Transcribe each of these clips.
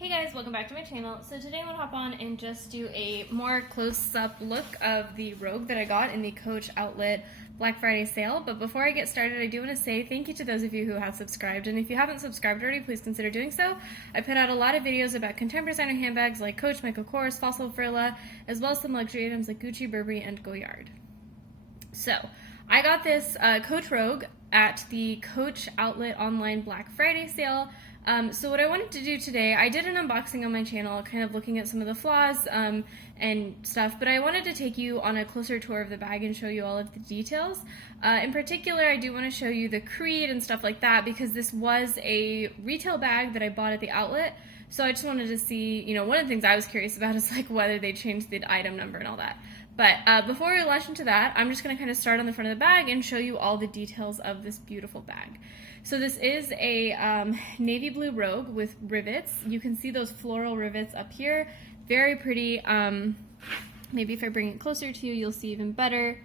Hey guys, welcome back to my channel. So today I'm going to hop on and just do a more close-up look of the Rogue that I got in the Coach Outlet Black Friday sale. But before I get started, I do want to say thank you to those of you who have subscribed. And if you haven't subscribed already, please consider doing so. I put out a lot of videos about contemporary designer handbags like Coach, Michael Kors, Fossil Frilla, as well as some luxury items like Gucci, Burberry, and Goyard. So I got this Coach Rogue at the Coach Outlet Online Black Friday sale. So what I wanted to do today, I did an unboxing on my channel, kind of looking at some of the flaws and stuff, but I wanted to take you on a closer tour of the bag and show you all of the details. In particular, I do want to show you the creed and stuff like that because this was a retail bag that I bought at the outlet. So I just wanted to see, you know, one of the things I was curious about is like whether they changed the item number and all that. But before we launch into that, I'm just going to kind of start on the front of the bag and show you all the details of this beautiful bag. So this is a navy blue Rogue with rivets. You can see those floral rivets up here. Very pretty. Maybe if I bring it closer to you, you'll see even better.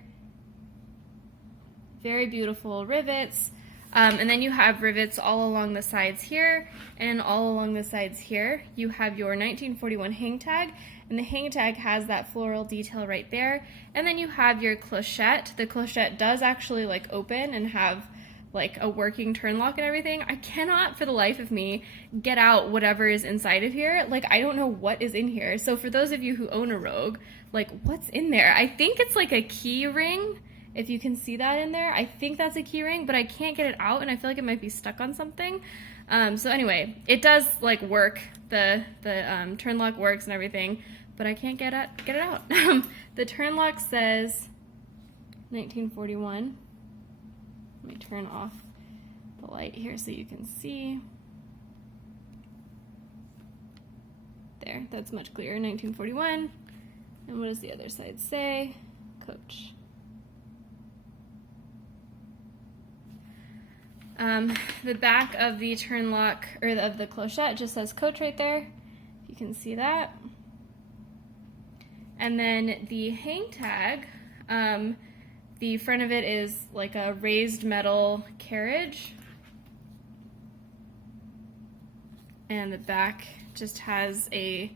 Very beautiful rivets. And then you have rivets all along the sides here and all along the sides here. You have your 1941 hang tag, and the hang tag has that floral detail right there. And then you have your clochette. The clochette does actually like open and have like a working turn lock and everything. I cannot for the life of me get out whatever is inside of here. Like, I don't know what is in here. So for those of you who own a Rogue, like, what's in there? I think it's like a key ring. If you can see that in there, I think that's a key ring, but I can't get it out and I feel like it might be stuck on something. So anyway, it does like work. The turn lock works and everything, but I can't get it out. The turn lock says 1941. Let me turn off the light here so you can see. There, that's much clearer, 1941. And what does the other side say? Coach. The back of the turn lock, or of the clochette, just says Coach right there. You can see that. And then the hang tag, the front of it is like a raised metal carriage. And the back just has a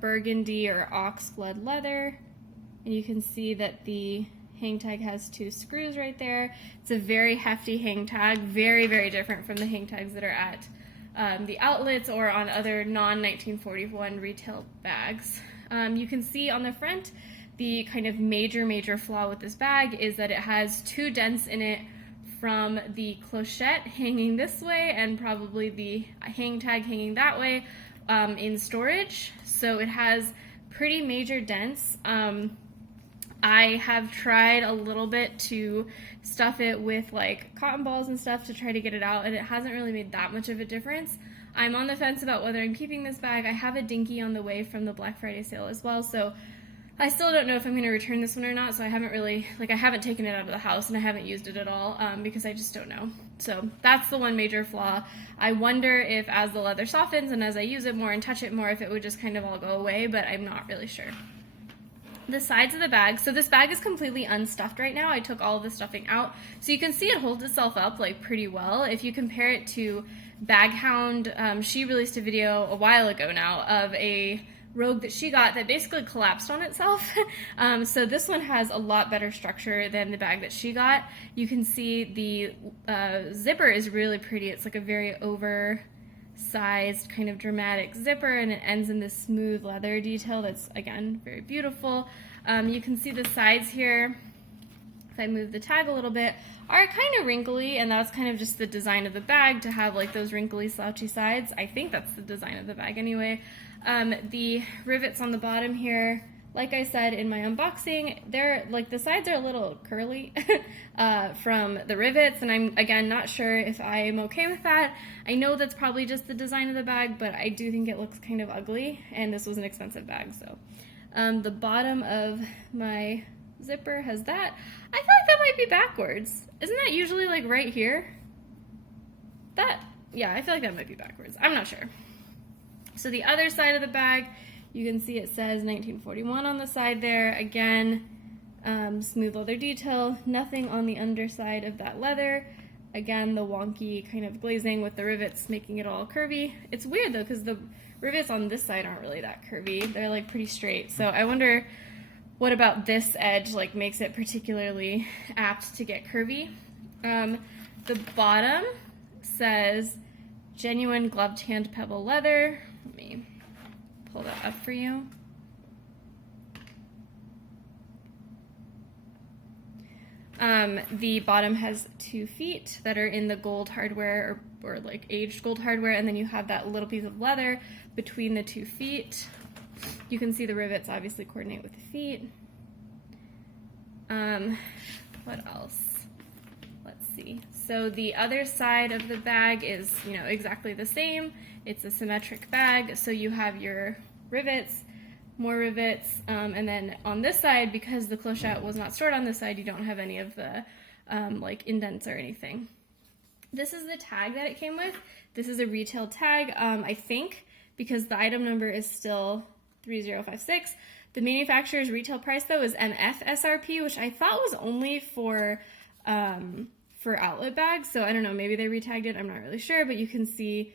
burgundy or ox blood leather. And you can see that the hang tag has 2 screws right there. It's a very hefty hang tag, very, very different from the hang tags that are at the outlets or on other non-1941 retail bags. You can see on the front, the kind of major flaw with this bag is that it has 2 dents in it from the clochette hanging this way and probably the hang tag hanging that way in storage. So it has pretty major dents. I have tried a little bit to stuff it with like cotton balls and stuff to try to get it out, and it hasn't really made that much of a difference. I'm on the fence about whether I'm keeping this bag. I have a dinky on the way from the Black Friday sale as well, so I still don't know if I'm going to return this one or not, so I haven't really, like, I haven't taken it out of the house and I haven't used it at all because I just don't know. So that's the one major flaw. I wonder if as the leather softens and as I use it more and touch it more, if it would just kind of all go away, but I'm not really sure. The sides of the bag, so this bag is completely unstuffed right now. I took all of the stuffing out, so you can see it holds itself up like pretty well. If you compare it to Bag Hound, she released a video a while ago now of a Rogue that she got that basically collapsed on itself. So this one has a lot better structure than the bag that she got. You can see the zipper is really pretty. It's like a very oversized kind of dramatic zipper, and it ends in this smooth leather detail that's, again, very beautiful. You can see the sides here, if I move the tag a little bit, are kind of wrinkly, and that's kind of just the design of the bag to have like those wrinkly slouchy sides. I think that's the design of the bag anyway. The rivets on the bottom here, like I said in my unboxing, they're like the sides are a little curly from the rivets, and I'm again not sure if I'm okay with that. I know that's probably just the design of the bag, but I do think it looks kind of ugly, and this was an expensive bag. So the bottom of my zipper has that. I feel like that might be backwards. Isn't that usually like right here? Yeah, I feel like that might be backwards. I'm not sure. So the other side of the bag, you can see it says 1941 on the side there. Again, smooth leather detail, nothing on the underside of that leather. Again, the wonky kind of glazing with the rivets making it all curvy. It's weird though, because the rivets on this side aren't really that curvy. They're like pretty straight. So I wonder what about this edge like makes it particularly apt to get curvy. The bottom says genuine gloved hand pebble leather. Let me pull that up for you. The bottom has 2 feet that are in the gold hardware or like aged gold hardware, and then you have that little piece of leather between the 2 feet. You can see the rivets obviously coordinate with the feet. What else? Let's see. So the other side of the bag is, you know, exactly the same. It's a symmetric bag, so you have your rivets, more rivets, and then on this side, because the clochette was not stored on this side, you don't have any of the like indents or anything. This is the tag that it came with. This is a retail tag, I think, because the item number is still 3056. The manufacturer's retail price though is MFSRP, which I thought was only for outlet bags. So I don't know, maybe they retagged it, I'm not really sure, but you can see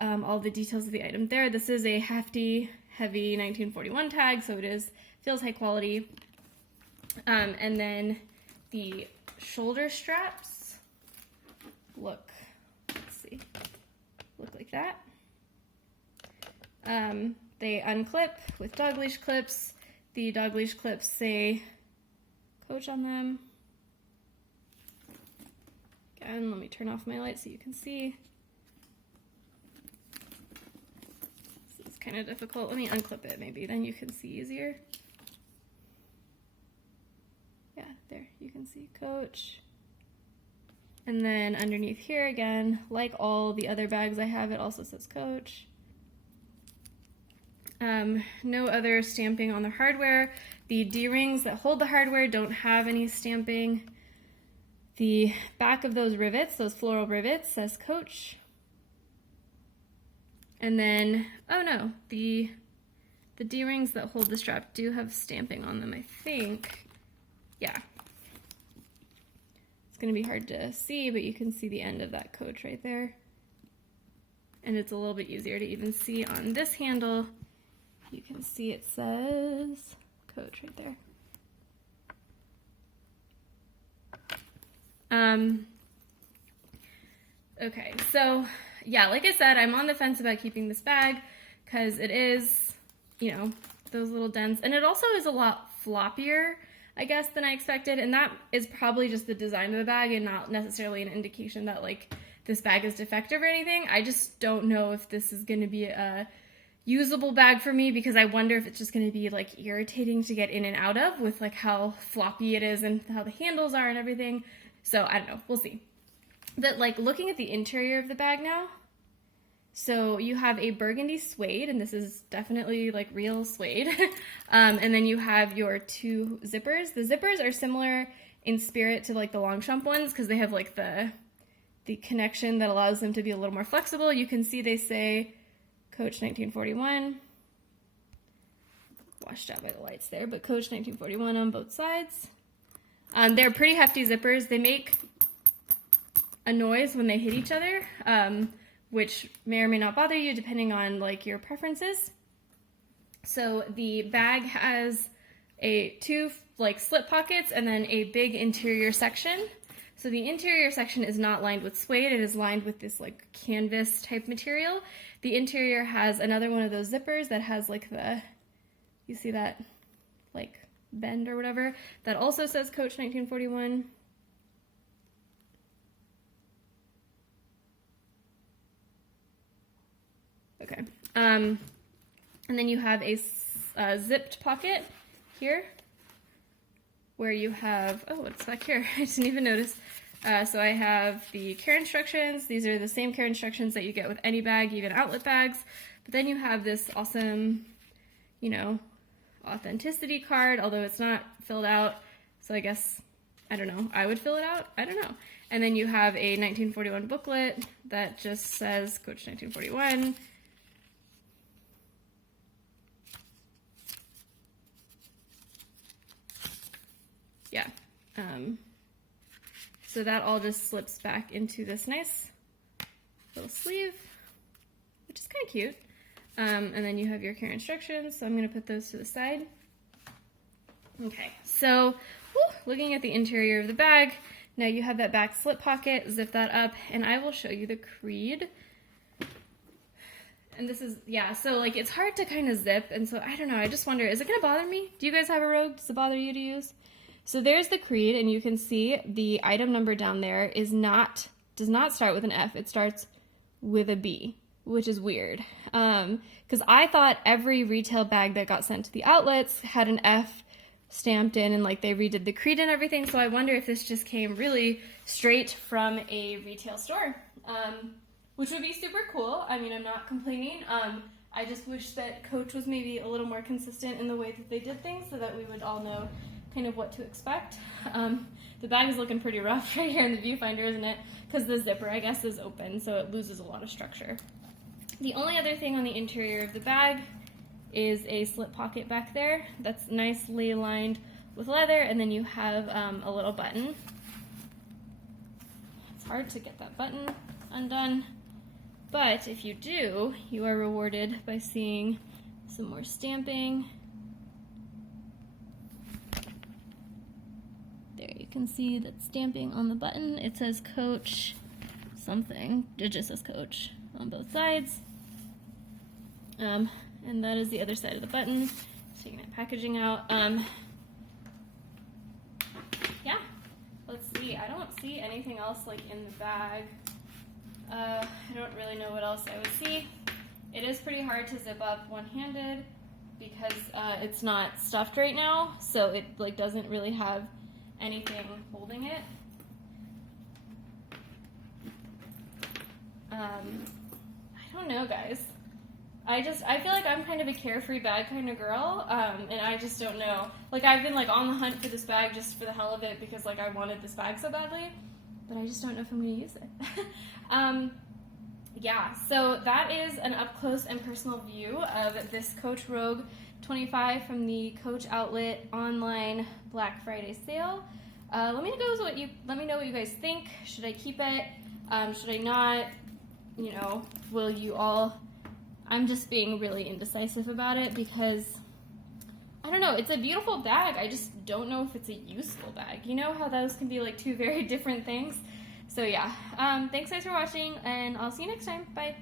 all the details of the item there. This is a hefty, heavy 1941 tag, so it feels high quality. And then the shoulder straps look like that. They unclip with dog leash clips. The dog leash clips say Coach on them. Again, let me turn off my light so you can see. This is kind of difficult. Let me unclip it maybe, then you can see easier. Yeah, there, you can see Coach. And then underneath here again, like all the other bags I have, it also says Coach. No other stamping on the hardware. The D-rings that hold the hardware don't have any stamping. The back of those rivets, those floral rivets, says Coach. And then, oh no, the D-rings that hold the strap do have stamping on them, I think. Yeah. It's gonna be hard to see, but you can see the end of that Coach right there. And it's a little bit easier to even see on this handle. You can see it says Coach right there. Okay, so yeah, like I said, I'm on the fence about keeping this bag because it is, you know, those little dents, and it also is a lot floppier, I guess, than I expected, and that is probably just the design of the bag and not necessarily an indication that like this bag is defective or anything. I just don't know if this is going to be a usable bag for me, because I wonder if it's just going to be like irritating to get in and out of with like how floppy it is and how the handles are and everything. So I don't know, we'll see. But like looking at the interior of the bag now, so you have a burgundy suede, and this is definitely like real suede. And then you have your 2 zippers. The zippers are similar in spirit to like the Longchamp ones because they have like the connection that allows them to be a little more flexible. You can see they say Coach 1941. Washed out by the lights there, but Coach 1941 on both sides. They're pretty hefty zippers. They make a noise when they hit each other, which may or may not bother you depending on like your preferences. So the bag has 2 like slip pockets and then a big interior section. So the interior section is not lined with suede, it is lined with this like canvas type material. The interior has another one of those zippers that has like you see that like bend or whatever, that also says Coach 1941. Okay, and then you have a zipped pocket here where you have, oh, what's back here? I didn't even notice. So I have the care instructions. These are the same care instructions that you get with any bag, even outlet bags. But then you have this awesome, you know, authenticity card, although it's not filled out. So I guess, I don't know, I would fill it out. I don't know. And then you have a 1941 booklet that just says Coach 1941. Yeah. So that all just slips back into this nice little sleeve, which is kind of cute. And then you have your care instructions, so I'm going to put those to the side. Okay, so looking at the interior of the bag, now you have that back slip pocket, zip that up, and I will show you the creed. And this is, yeah, so like it's hard to kind of zip, and so I don't know, I just wonder, is it going to bother me? Do you guys have a Rogue? Does it bother you to use? So there's the creed, and you can see the item number down there does not start with an F, it starts with a B, which is weird. Because I thought every retail bag that got sent to the outlets had an F stamped in, and like they redid the creed and everything, so I wonder if this just came really straight from a retail store, which would be super cool. I mean, I'm not complaining. I just wish that Coach was maybe a little more consistent in the way that they did things so that we would all know kind of what to expect. The bag is looking pretty rough right here in the viewfinder, isn't it? Because the zipper, I guess, is open, so it loses a lot of structure. The only other thing on the interior of the bag is a slip pocket back there that's nicely lined with leather, and then you have a little button. It's hard to get that button undone, but if you do, you are rewarded by seeing some more stamping. There you can see that stamping on the button. It says Coach something. It just says Coach on both sides. And that is the other side of the button. Taking that packaging out. Yeah, let's see. I don't see anything else like in the bag. I don't really know what else I would see. It is pretty hard to zip up one-handed because it's not stuffed right now, so it like doesn't really have anything holding it. I don't know, guys. I feel like I'm kind of a carefree bag kind of girl, and I just don't know. Like, I've been like on the hunt for this bag just for the hell of it because like I wanted this bag so badly, but I just don't know if I'm going to use it. Yeah, so that is an up close and personal view of this Coach Rogue 25 from the Coach Outlet online Black Friday sale. Let me know what you guys think. Should I keep it? Should I not? You know, will you all? I'm just being really indecisive about it because I don't know. It's a beautiful bag. I just don't know if it's a useful bag. You know how those can be like two very different things. So yeah. Thanks guys for watching, and I'll see you next time. Bye.